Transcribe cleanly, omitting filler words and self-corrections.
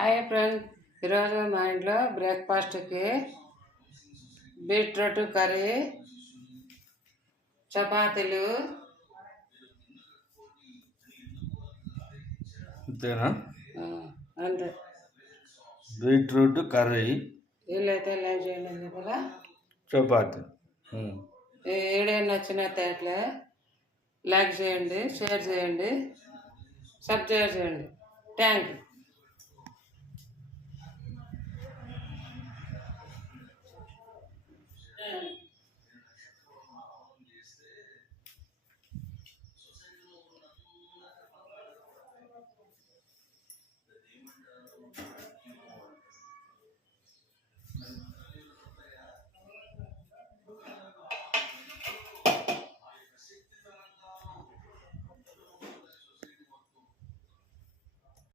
Hi friend, ఈరోజు మా ఇంట్లో బ్రేక్ఫాస్ట్కి బీట్రూట్ కర్రీ, చపాతీలు. అంతేనా? అంతే. బీట్రూట్ కర్రీ, వీళ్ళైతే లైక్ చేయండి కదా. చపాతి. వీడియో నచ్చినట్లయితే లైక్ చేయండి, షేర్ చేయండి, సబ్స్క్రైబ్ చేయండి. Thank you.